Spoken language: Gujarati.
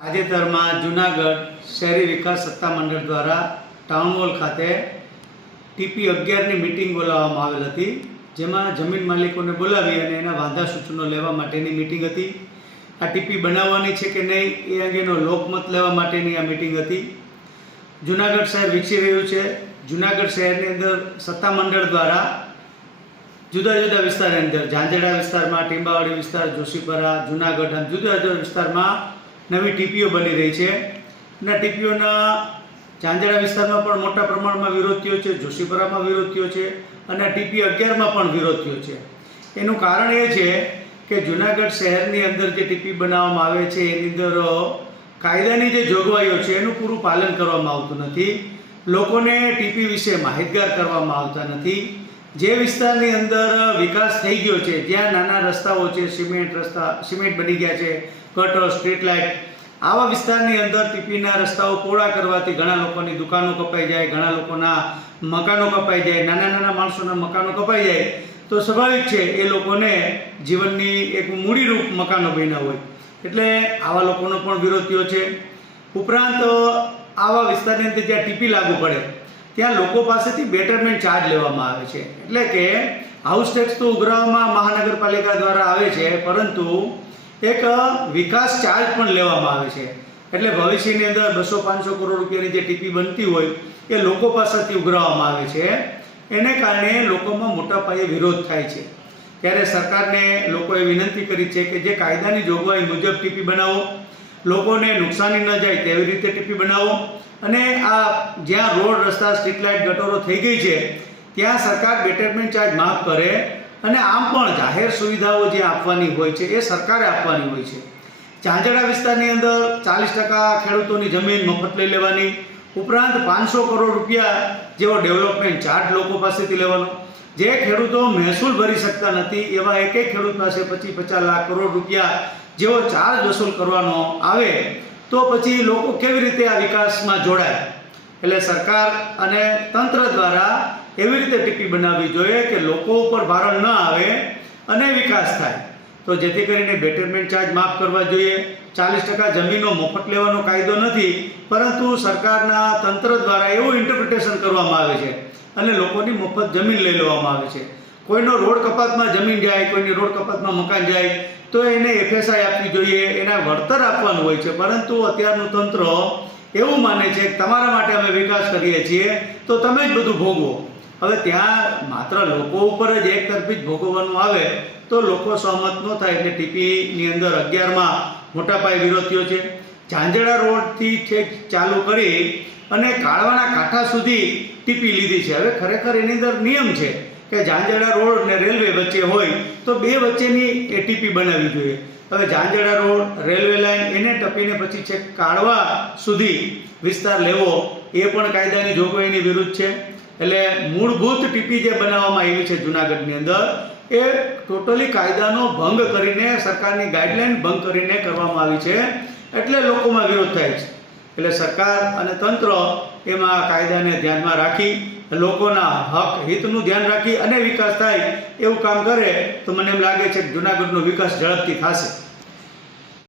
તાજેતરમાં જુનાગઢ શહેરી વિકાસ સત્તામંડળ દ્વારા ટાઉન હોલ ખાતે ટીપી અગિયારની મિટિંગ બોલાવવામાં આવેલ હતી. જેમાં જમીન માલિકોને બોલાવી અને એના વાંધા સૂચનો લેવા માટેની મિટિંગ હતી. આ ટીપી બનાવવાની છે કે નહીં એ અંગેનો લોકમત લેવા માટેની આ મિટિંગ હતી. જુનાગઢ શહેર વિકસી રહ્યું છે. જુનાગઢ શહેરની અંદર સત્તામંડળ દ્વારા જુદા જુદા વિસ્તારની અંદર ઝાંઝડા વિસ્તારમાં, ટીંબાવાડી વિસ્તાર, જોશીપરા, જુનાગઢ આમ જુદા જુદા વિસ્તારમાં નવી ટીપીઓ બની રહી છે. અને ટીપીઓના ઝાંઝડા વિસ્તારમાં પણ મોટા પ્રમાણમાં વિરોધીઓ છે, જોશીપરામાં થયો છે અને ટીપી અગિયારમાં પણ વિરોધીઓ છે. એનું કારણ એ છે કે જુનાગઢ શહેરની અંદર જે ટીપી બનાવવામાં આવે છે, એની અંદર કાયદાની જે જોગવાઈઓ છે, એનું પૂરું પાલન કરવામાં આવતું નથી. લોકોને ટીપી વિશે માહિતગાર કરવામાં આવતા નથી. જે વિસ્તારની અંદર વિકાસ થઈ ગયો છે, જ્યાં નાના રસ્તાઓ છે, સિમેન્ટ રસ્તા, સિમેન્ટ બની ગયા છે કટર સ્ટ્રીટ લાઇટ, આવા વિસ્તારની અંદર ટીપીના રસ્તાઓ પહોળા કરવાથી ઘણા લોકોની દુકાનો કપાઈ જાય, ઘણા લોકોના મકાનો કપાઈ જાય, નાના નાના માણસોના મકાનો કપાઈ જાય. તો સ્વાભાવિક છે, એ લોકોને જીવનની એક મૂડીરૂપ મકાનો બન્યા હોય. એટલે આવા લોકોનો પણ વિરોધીઓ છે. ઉપરાંત આવા વિસ્તારની અંદર જ્યાં ટીપી લાગુ પડે ત્યાં લોકો પાસેથી બેટરમેન્ટ ચાર્જ લેવામાં આવે છે. એટલે કે હાઉસ ટેક્સ તો ઉઘરાવવામાં મહાનગરપાલિકા દ્વારા આવે છે, પરંતુ એક વિકાસ ચાર્જ પણ લેવામાં આવે છે. એટલે ભવિષ્યની અંદર બસો પાંચસો કરોડ રૂપિયાની જે ટીપી બનતી હોય, એ લોકો પાસેથી ઉઘરાવવામાં આવે છે. એને કારણે લોકોમાં મોટા પાયે વિરોધ થાય છે. ત્યારે સરકારને લોકોએ વિનંતી કરી છે કે જે કાયદાની જોગવાઈ મુજબ ટીપી બનાવો, લોકોને નુકસાની ન જાય તેવી રીતે ટીપી બનાવો અને આ જ્યાં રોડ, રસ્તા, સ્ટ્રીટ લાઇટ ગટરો થઈ ગઈ છે, ત્યાં સરકાર બેટરમેન્ટ ચાર્જ માફ કરે અને આમ પણ જાહેર સુવિધાઓ જે આપવાની હોય છે, એ સરકારે આપવાની હોય છે. ઝાંઝડા વિસ્તારની અંદર ચાલીસ ટકા ખેડૂતોની જમીન મફત લઈ લેવાની, ઉપરાંત પાંચસો કરોડ રૂપિયા જેવો ડેવલપમેન્ટ ચાર્જ લોકો પાસેથી લેવાનો. જે ખેડૂતો મહેસૂલ ભરી શકતા નથી, એવા એક એક ખેડૂત પાસે પચીસ પચાસ લાખ કરોડ રૂપિયા જેવો ચાર્જ વસૂલ કરવાનો આવે તો પછી લોકો કેવી રીતે આ વિકાસમાં જોડાય? એટલે સરકાર અને તંત્ર દ્વારા એવી રીતે ટીપી બનાવવી જોઈએ કે લોકો ઉપર ભારણ ન આવે અને વિકાસ થાય. તો જેથી કરીને બેટરમેન્ટ ચાર્જ માફ કરવા જોઈએ. ચાલીસ ટકા જમીનો મફત લેવાનો કાયદો નથી, પરંતુ સરકારના તંત્ર દ્વારા એવું ઇન્ટરપ્રિટેશન કરવામાં આવે છે અને લોકોની મફત જમીન લઈ લેવામાં આવે છે. કોઈનો રોડ કપાતમાં જમીન જાય, કોઈની રોડ કપાતમાં મકાન જાય, તો એને એફએસઆઈ આપવી જોઈએ, એને વળતર આપવાનું હોય છે. પરંતુ અત્યારનું તંત્ર એવું માને છે કે તમારા માટે અમે વિકાસ કરીએ છીએ, તો તમે જ બધું ભોગવો. હવે ત્યાં માત્ર લોકો ઉપર જ એક તરફી જ ભોગવવાનું આવે, તો લોકો સહમત ન થાય એટલે ટીપીની અંદર અગિયારમાં મોટા પાયે વિરોધીઓ છે. ઝાંઝડા રોડથી છેક ચાલુ કરી અને કાળવાના કાંઠા સુધી ટીપી લીધી છે. હવે ખરેખર એની અંદર નિયમ છે. કે ઝાંઝડા રોડ ને રેલવે વચ્ચે હોય તો બે વચ્ચેની એ ટીપી બનાવવી જોઈએ. હવે ઝાંઝડા રોડ, રેલવે લાઇન એને ટપીને પછી છેક કાળવા સુધી વિસ્તાર લેવો એ પણ કાયદાની જોગવાઈની વિરુદ્ધ છે. એટલે મૂળભૂત ટીપી જે બનાવવામાં આવી છે જુનાગઢની અંદર, એ ટોટલી કાયદાનો ભંગ કરીને, સરકારની ગાઈડલાઈન ભંગ કરીને કરવામાં આવી છે. એટલે લોકોમાં વિરોધ થાય છે. એટલે સરકાર અને તંત્ર એમાં કાયદાને ધ્યાનમાં રાખી લોકોના હક હિતનું ધ્યાન રાખી અને વિકાસ થાય એવું કામ કરે, તો મને એમ લાગે છે કે જુનાગઢનો વિકાસ ઝડપથી થશે.